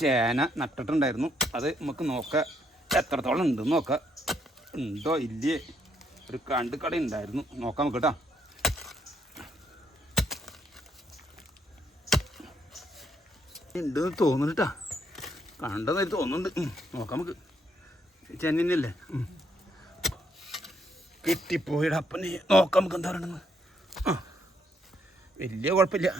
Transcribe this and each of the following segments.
ചേന നട്ടിട്ടുണ്ടായിരുന്നു. അത് നമുക്ക് നോക്കാം എത്രത്തോളം ഉണ്ടെന്ന് നോക്കാം. ഉണ്ടോ ഇല്ലേ, ഒരു രണ്ട് കട ഉണ്ടായിരുന്നു, നോക്കാം നമുക്ക് കേട്ടോ. ഉണ്ടെന്ന് തോന്നുന്നു കേട്ടോ, കണ്ടെന്നായി തോന്നുന്നുണ്ട്. നോക്കാം നമുക്ക്. ചെന്നല്ലേ കിട്ടിപ്പോയിടാ അപ്പനെ. നോക്കാം നമുക്ക് എന്താ പറയണെന്ന്. വലിയ കുഴപ്പമില്ല.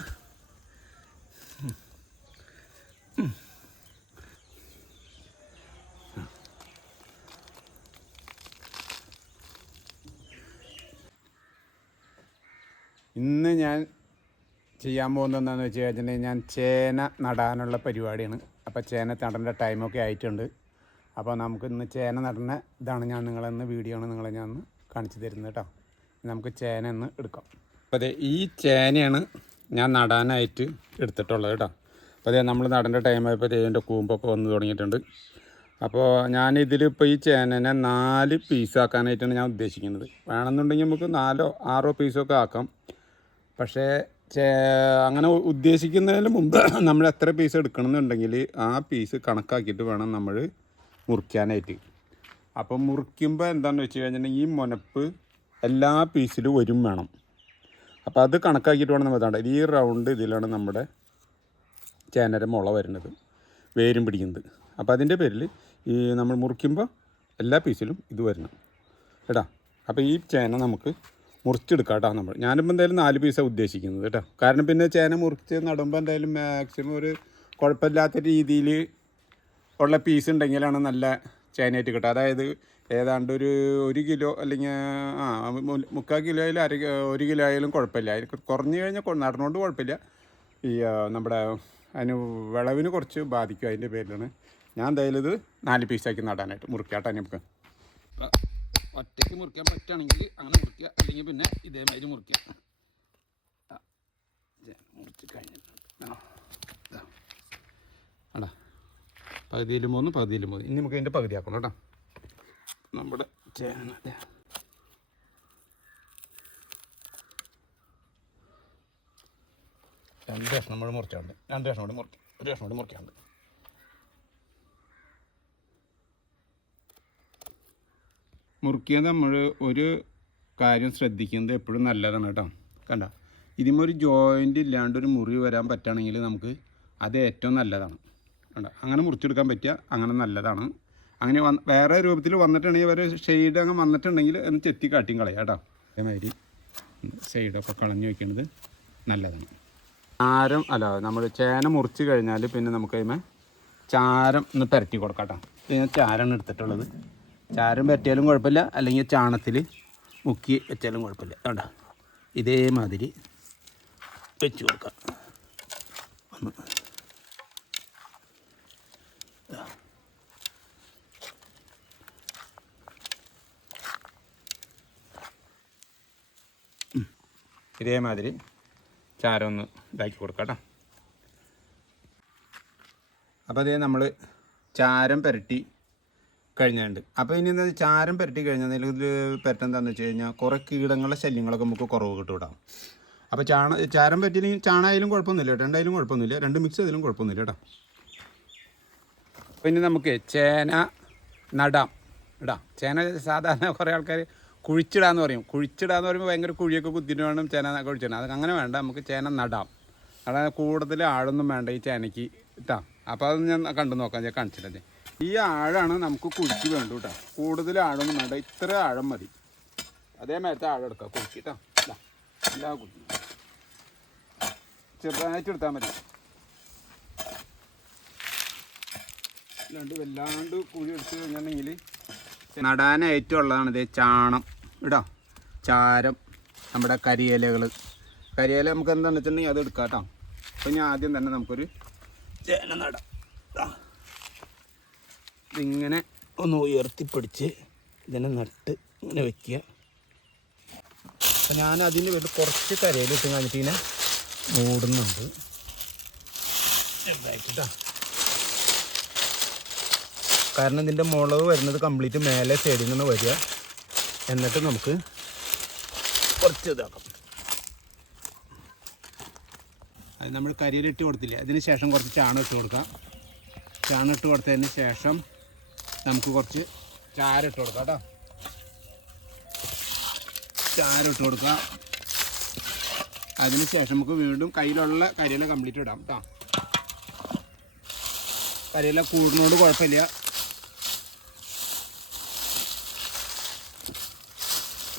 ഇന്ന് ഞാൻ ചെയ്യാൻ പോകുന്നത് എന്താണെന്ന് വെച്ച് കഴിഞ്ഞിട്ടുണ്ടെങ്കിൽ ഞാൻ ചേന നടാനുള്ള പരിപാടിയാണ്. അപ്പോൾ ചേന നടേണ്ട ടൈമൊക്കെ ആയിട്ടുണ്ട്. അപ്പോൾ നമുക്ക് ഇന്ന് ചേന നടുന്ന ഇതാണ് ഞാൻ നിങ്ങളെന്ന് വീഡിയോ ആണ് നിങ്ങളെ ഞാൻ ഒന്ന് കാണിച്ചു തരുന്നത് കേട്ടോ. നമുക്ക് ചേന ഒന്ന് എടുക്കാം. അപ്പോൾ അതെ ഈ ചേനയാണ് ഞാൻ നടാനായിട്ട് എടുത്തിട്ടുള്ളത് കേട്ടോ. അപ്പോൾ അതെ നമ്മൾ നടേണ്ട ടൈമായപ്പോൾ ഇതിൻ്റെ കൂമ്പൊക്കെ വന്ന് തുടങ്ങിയിട്ടുണ്ട്. അപ്പോൾ ഞാനിതിലിപ്പോൾ ഈ ചേനനെ 4 പീസാക്കാനായിട്ടാണ് ഞാൻ ഉദ്ദേശിക്കുന്നത്. വേണമെന്നുണ്ടെങ്കിൽ നമുക്ക് 4 or 6 പീസൊക്കെ ആക്കാം. പക്ഷേ അങ്ങനെ ഉദ്ദേശിക്കുന്നതിന് മുമ്പ് നമ്മൾ എത്ര പീസ് എടുക്കണമെന്നുണ്ടെങ്കിൽ ആ പീസ് കണക്കാക്കിയിട്ട് വേണം നമ്മൾ മുറിക്കാനായിട്ട്. അപ്പം മുറിക്കുമ്പോൾ എന്താണെന്ന് വെച്ച് കഴിഞ്ഞിട്ടുണ്ടെങ്കിൽ ഈ മുനപ്പ് എല്ലാ പീസിലും വരും വേണം. അപ്പോൾ അത് കണക്കാക്കിയിട്ട് വേണം നമ്മൾ ഇതാണ്ട് ഈ റൗണ്ട് ഇതിലാണ് നമ്മുടെ ചേനയുടെ മുള വരുന്നത്, വേരും പിടിക്കുന്നത്. അപ്പോൾ അതിൻ്റെ പേരിൽ ഈ നമ്മൾ മുറിക്കുമ്പോൾ എല്ലാ പീസിലും ഇത് വരണം കേട്ടോ. അപ്പോൾ ഈ ചേന നമുക്ക് മുറിച്ചെടുക്കാം കേട്ടോ. ഞാനിപ്പോൾ എന്തായാലും 4 പീസാണ് ഉദ്ദേശിക്കുന്നത് കേട്ടോ. കാരണം പിന്നെ ചേന മുറിച്ച് നടുമ്പോൾ എന്തായാലും മാക്സിമം ഒരു കുഴപ്പമില്ലാത്ത രീതിയിൽ ഉള്ള പീസ് ഉണ്ടെങ്കിലാണ് നല്ല ചേനയായിട്ട് കിട്ടുക. അതായത് ഏതാണ്ട് ഒരു 1 കിലോ അല്ലെങ്കിൽ 3/4 കിലോയിൽ 1 കിലോ ആയാലും കുഴപ്പമില്ല. അതിന് കുറഞ്ഞു കഴിഞ്ഞാൽ നടന്നുകൊണ്ട് കുഴപ്പമില്ല. ഈ നമ്മുടെ അതിന് വിളവിന് കുറച്ച് ബാധിക്കും. അതിൻ്റെ പേരിലാണ് ഞാൻ എന്തായാലും ഇത് 4 പീസാക്കി നടാനായിട്ട് മുറിക്കാട്ടോ. നമുക്ക് ഒറ്റയ്ക്ക് മുറിക്കാൻ പറ്റുകയാണെങ്കിൽ അങ്ങനെ മുറിക്കുക, അല്ലെങ്കിൽ പിന്നെ ഇതേമാതിരി മുറിക്കുക. മുറിച്ച് കഴിഞ്ഞിട്ട് അടാ പകുതിയിലും 3 ഇനി നമുക്ക് അതിൻ്റെ പകുതി ആക്കണം കേട്ടോ. നമ്മുടെ ചേന 2 കഷ്ണം നമ്മൾ മുറിച്ചാണ്ട് 2 കഷ്ണം കൂടി മുറിക്കാം. 1 കഷ്ണം കൂടി മുറിക്കാണ്ട്. മുറിക്കുക നമ്മൾ ഒരു കാര്യം ശ്രദ്ധിക്കുന്നത് എപ്പോഴും നല്ലതാണ് കേട്ടോ. കണ്ട ഇതിമൊരു ഒരു ജോയിൻ്റ് ഇല്ലാണ്ട് ഒരു മുറി വരാൻ പറ്റുകയാണെങ്കിൽ നമുക്ക് അത് ഏറ്റവും നല്ലതാണ്. കണ്ട അങ്ങനെ മുറിച്ചെടുക്കാൻ പറ്റുക, അങ്ങനെ നല്ലതാണ്. അങ്ങനെ വേറെ രൂപത്തിൽ വന്നിട്ടുണ്ടെങ്കിൽ ഒരു ഷെയ്ഡ് അങ്ങനെ വന്നിട്ടുണ്ടെങ്കിൽ ഒന്ന് ചെത്തി കാട്ടിയും കളയാം കേട്ടോ. അതേമാതിരി സൈഡൊക്കെ കളഞ്ഞു വയ്ക്കുന്നത് നല്ലതാണ്. ചാരം നമ്മൾ ചേന മുറിച്ച് കഴിഞ്ഞാൽ പിന്നെ നമുക്ക് അതിന്മേൽ ചാരം ഒന്ന് പുരട്ടി കൊടുക്കാം കേട്ടോ. ഞാൻ ചാരമാണ് എടുത്തിട്ടുള്ളത്. ചാരം പറ്റിയാലും കുഴപ്പമില്ല, അല്ലെങ്കിൽ ചാണത്തിൽ മുക്കി വെച്ചാലും കുഴപ്പമില്ല. കേട്ടോ ഇതേമാതിരി വെച്ച് കൊടുക്കാം. ഒന്ന് ഇതേമാതിരി ചാരം ഒന്ന് ഇതാക്കി കൊടുക്കാം കേട്ടോ. അപ്പോൾ അതേ നമ്മൾ ചാരം പുരട്ടി കഴിഞ്ഞുണ്ട്. അപ്പോൾ ഇനി എന്താ ചാരം പുരട്ടി കഴിഞ്ഞാൽ ഇതിൽ പുരട്ടെന്താണെന്ന് വെച്ച് കഴിഞ്ഞാൽ കുറേ കീടങ്ങളുടെ ശല്യങ്ങളൊക്കെ നമുക്ക് കുറവ് കിട്ടും കേട്ടോ. അപ്പോൾ ചാരം പറ്റിയില്ലെങ്കിൽ ചാണായാലും കുഴപ്പമൊന്നുമില്ല, രണ്ടായാലും കുഴപ്പമൊന്നുമില്ല, 2 മിക്സ് ചെയ്താലും കുഴപ്പമൊന്നുമില്ല കേട്ടോ. അപ്പോൾ ഇനി നമുക്ക് ചേന നടാം ഇടാം. ചേന സാധാരണ കുറേ ആൾക്കാർ കുഴിച്ചിടാന്ന് പറയും. കുഴിച്ചിടാന്ന് പറയുമ്പോൾ ഭയങ്കര കുഴിയൊക്കെ കുത്തിയിട്ട് വേണം ചേന കുഴിച്ചിടാം. അത് അങ്ങനെ വേണ്ട, നമുക്ക് ചേന നടാം. അതായത് കൂടുതൽ ആഴൊന്നും വേണ്ട ഈ ചേനയ്ക്ക് ഇട്ടാ. അപ്പോൾ അത് ഞാൻ കണ്ടു നോക്കാം, ഞാൻ കാണിച്ചിട്ടേ. ഈ ആഴാണ് നമുക്ക് കുഴിച്ച് വേണ്ടു കേട്ടോ. കൂടുതൽ ആഴൊന്നും വേണ്ട, ഇത്ര ആഴം മതി. അതേമാതിരത്തെ ആഴം എടുക്കാം കുഴിക്കിട്ടോ. എല്ലാ കുഴി ചെറുതായിട്ട് എടുത്താൽ മതി, അല്ലാണ്ട് വല്ലാണ്ട് കുഴി എടുത്ത് കഴിഞ്ഞിട്ടുണ്ടെങ്കിൽ. നടാനായിട്ടുള്ളതാണ് ഇതേ ചാണം ഇടാം, ചാരം, നമ്മുടെ കരിയിലകൾ. കരിയില നമുക്ക് എന്താണെന്ന് വെച്ചിട്ടുണ്ടെങ്കിൽ അത് എടുക്കാം കേട്ടോ. അപ്പോൾ ഞാൻ ആദ്യം തന്നെ നമുക്കൊരു ചേന നടാം. ഇതിങ്ങനെ ഒന്ന് ഉയർത്തിപ്പിടിച്ച് ഇതിനെ നട്ട് ഇങ്ങനെ വയ്ക്കുക. അപ്പം ഞാൻ അതിൻ്റെ പേരിൽ കുറച്ച് കരയിലിട്ട് കാണിച്ച് ഇങ്ങനെ മൂടുന്നുണ്ട് ചെറുതായിട്ടാ. കാരണം ഇതിൻ്റെ മുളക് വരുന്നത് കംപ്ലീറ്റ് മേലെ സൈഡിൽ നിന്ന് വരിക. എന്നിട്ട് നമുക്ക് കുറച്ച് ഇതാക്കാം. അത് നമ്മൾ കരിയിലിട്ട് കൊടുത്തില്ലേ, അതിന് ശേഷം കുറച്ച് ചാണം ഇട്ട് കൊടുക്കാം. ചാണകം ഇട്ട് കൊടുത്തതിന് ശേഷം നമുക്ക് കുറച്ച് ചാരം ഇട്ട് കൊടുക്കാം കേട്ടോ. ചാരം ഇട്ട് കൊടുക്കാം. അതിന് ശേഷം നമുക്ക് വീണ്ടും കയ്യിലുള്ള കരിയില കംപ്ലീറ്റ് ഇടാം കേട്ടോ. കരിയില കൂടുന്നോട് കുഴപ്പമില്ല.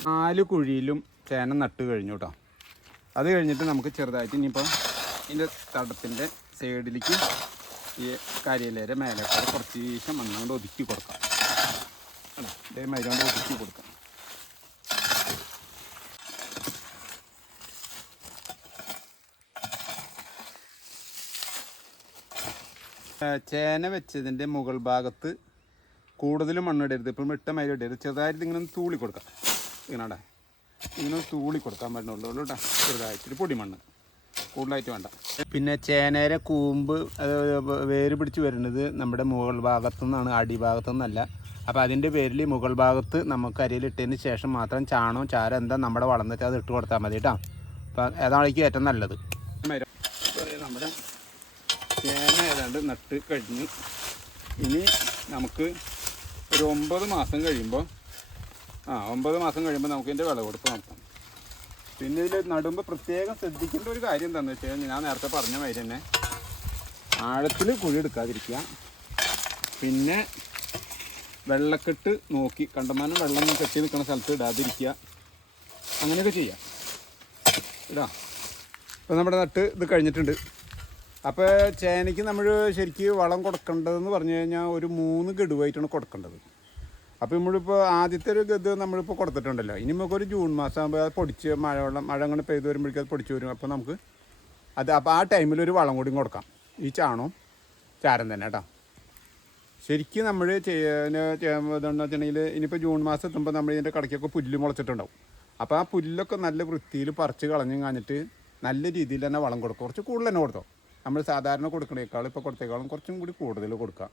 4 കുഴിയിലും ചേന നട്ട് കഴിഞ്ഞു കേട്ടോ. അത് കഴിഞ്ഞിട്ട് നമുക്ക് ചെറുതായിട്ട് ഇനിയിപ്പോൾ ഇതിൻ്റെ തടത്തിൻ്റെ സൈഡിലേക്ക് ഈ കരിയിലേരെ മേലേക്കാട് കുറച്ച് ശേഷം മണ്ണുകൊണ്ട് ഒതുക്കി കൊടുക്കാം. ഇതേമാതിരി കൊണ്ട് ഒതുക്കി കൊടുക്കാം. ചേന വെച്ചതിൻ്റെ മുകൾ ഭാഗത്ത് കൂടുതലും മണ്ണിടരുത്. ഇപ്പം ഇട്ട മൈൽ ഇടരുത്. ചെറുതായിട്ട് ഇങ്ങനെ ഒന്ന് തൂളി കൊടുക്കാം. ഇങ്ങനെ ഇങ്ങനെ തൂളി കൊടുക്കാൻ പറ്റുന്നുള്ളൂ കേട്ടോ. ചെറുതായിട്ട് പൊടിമണ്ണ്, കൂടുതലായിട്ട് വേണ്ട. പിന്നെ ചേനയുടെ കൂമ്പ് വേര് പിടിച്ച് വരുന്നത് നമ്മുടെ മുകൾ ഭാഗത്തു നിന്നാണ്, അടിഭാഗത്തു നിന്നല്ല. അപ്പോൾ അതിൻ്റെ പേരിൽ മുകൾ ഭാഗത്ത് നമുക്ക് അരിയിലിട്ടതിന് ശേഷം മാത്രം ചാണകം ചാരം എന്താ നമ്മുടെ വളം വെച്ചാൽ അത് ഇട്ട് കൊടുത്താൽ മതി കേട്ടോ. അപ്പോൾ അതാണെങ്കിൽ ഏറ്റവും നല്ലത്. നമ്മുടെ ചേന ഏതാണ്ട് നട്ട് കഴിഞ്ഞു. ഇനി നമുക്ക് ഒരു 9 മാസം കഴിയുമ്പോൾ 9 മാസം കഴിയുമ്പോൾ നമുക്ക് ഇതിൻ്റെ വിളവെടുപ്പ് നടത്താം. പിന്നെ ഇതിൽ നടുമ്പോൾ പ്രത്യേകം ശ്രദ്ധിക്കേണ്ട ഒരു കാര്യം എന്താണെന്ന് വെച്ച് കഴിഞ്ഞാൽ ഞാൻ നേരത്തെ പറഞ്ഞ മാതിരി തന്നെ ആഴത്തിൽ കുഴി എടുക്കാതിരിക്കുക. പിന്നെ വെള്ളക്കെട്ട് നോക്കി കണ്ടമാനം വെള്ളം കെട്ടി നിൽക്കുന്ന സ്ഥലത്ത് ഇടാതിരിക്കുക. അങ്ങനെയൊക്കെ ചെയ്യാം ഇടാം. അപ്പോൾ നമ്മുടെ നട്ട് ഇത് കഴിഞ്ഞിട്ടുണ്ട്. അപ്പോൾ ചേനയ്ക്ക് നമ്മൾ ശരിക്കും വളം കൊടുക്കേണ്ടതെന്ന് പറഞ്ഞു കഴിഞ്ഞാൽ ഒരു 3 ഗഡുവായിട്ടാണ് കൊടുക്കേണ്ടത്. അപ്പോൾ നമ്മളിപ്പോൾ ആദ്യത്തെ ഒരു ഗഡ് നമ്മളിപ്പോൾ കൊടുത്തിട്ടുണ്ടല്ലോ. ഇനി നമുക്കൊരു ജൂൺ മാസം ആകുമ്പോൾ അത് പൊടിച്ച് മഴ അങ്ങനെ പെയ്ത് വരുമ്പോഴേക്കും അത് പൊടിച്ച് വരും. അപ്പോൾ നമുക്ക് അപ്പോൾ ആ ടൈമിലൊരു വളം കൂടി കൊടുക്കാം. ഈ ചാണവും ചാരം തന്നെ കേട്ടോ. ശരിക്കും നമ്മൾ ഇതെന്ന് വെച്ചിട്ടുണ്ടെങ്കിൽ ഇനിയിപ്പോൾ ജൂൺ മാസം എത്തുമ്പോൾ നമ്മൾ ഇതിൻ്റെ കടയ്ക്കൊക്കെ പുല്ല് മുളച്ചിട്ടുണ്ടാവും. അപ്പോൾ ആ പുല്ലൊക്കെ നല്ല വൃത്തിയിൽ പറിച്ച് കളഞ്ഞും കാണിട്ട് നല്ല രീതിയിൽ തന്നെ വളം കൊടുക്കും. കുറച്ച് കൂടുതൽ തന്നെ കൊടുത്തോ. നമ്മൾ സാധാരണ കൊടുക്കണേക്കാളും ഇപ്പോൾ കൊടുത്തേക്കാളും കുറച്ചും കൂടി കൂടുതൽ കൊടുക്കാം.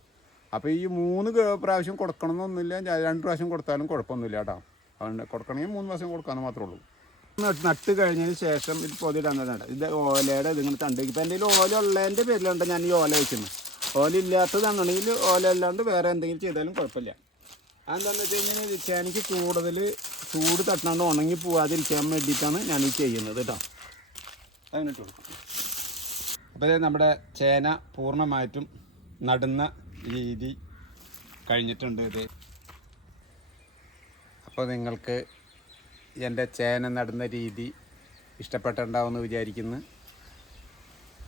അപ്പോൾ ഈ 3 പ്രാവശ്യം കൊടുക്കണമെന്നൊന്നുമില്ല. 2 പ്രാവശ്യം കൊടുത്താലും കുഴപ്പമൊന്നുമില്ല കേട്ടോ. അതുകൊണ്ട് കൊടുക്കണമെങ്കിൽ 3 പ്രാവശ്യം കൊടുക്കാമെന്ന് മാത്രമേ ഉള്ളൂ. നട്ട് കഴിഞ്ഞതിന് ശേഷം ഇത് പൊതിയിടാൻ ഇത് ഓലയുടെ ഇതിങ്ങനെ തണ്ട്. ഇപ്പം എൻ്റെ ഓല ഉള്ളതിൻ്റെ പേരിലുണ്ട് ഞാൻ ഈ ഓല വയ്ക്കുന്നത്. ഓല ഇല്ലാത്തതാണെങ്കിൽ ഓല അല്ലാണ്ട് വേറെ എന്തെങ്കിലും ചെയ്താലും കുഴപ്പമില്ല. അതെന്താണെന്ന് വെച്ച് കഴിഞ്ഞാൽ ചേനയ്ക്ക് കൂടുതൽ ചൂട് തട്ടാണ്ട് ഉണങ്ങി പോവാതിരിക്കാൻ വേണ്ടിയിട്ടാണ് ഞാനീ ചെയ്യുന്നത് കേട്ടോ. അങ്ങനെ ഇട്ട് കൊടുക്കാം. അപ്പോൾ നമ്മുടെ ചേന പൂർണ്ണമായിട്ടും നടുന്ന രീതി കഴിഞ്ഞിട്ടുണ്ട്. ഇത് അപ്പോൾ നിങ്ങൾക്ക് എൻ്റെ ചേന നടുന്ന രീതി ഇഷ്ടപ്പെട്ടിട്ടുണ്ടാവുമെന്ന് വിചാരിക്കുന്നു.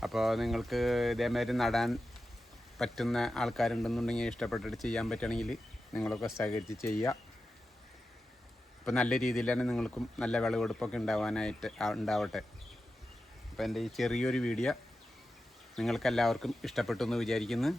അപ്പോൾ നിങ്ങൾക്ക് ഇതേമാതിരി നടാൻ പറ്റുന്ന ആൾക്കാരുണ്ടെന്നുണ്ടെങ്കിൽ ഇഷ്ടപ്പെട്ടിട്ട് ചെയ്യാൻ പറ്റുകയാണെങ്കിൽ നിങ്ങളൊക്കെ സഹകരിച്ച് ചെയ്യുക. അപ്പോൾ നല്ല രീതിയിൽ തന്നെ നിങ്ങൾക്കും നല്ല വിളവെടുപ്പൊക്കെ ഉണ്ടാവട്ടെ. അപ്പോൾ എൻ്റെ ഈ ചെറിയൊരു വീഡിയോ നിങ്ങൾക്കെല്ലാവർക്കും ഇഷ്ടപ്പെട്ടു എന്ന് വിചാരിക്കുന്നു.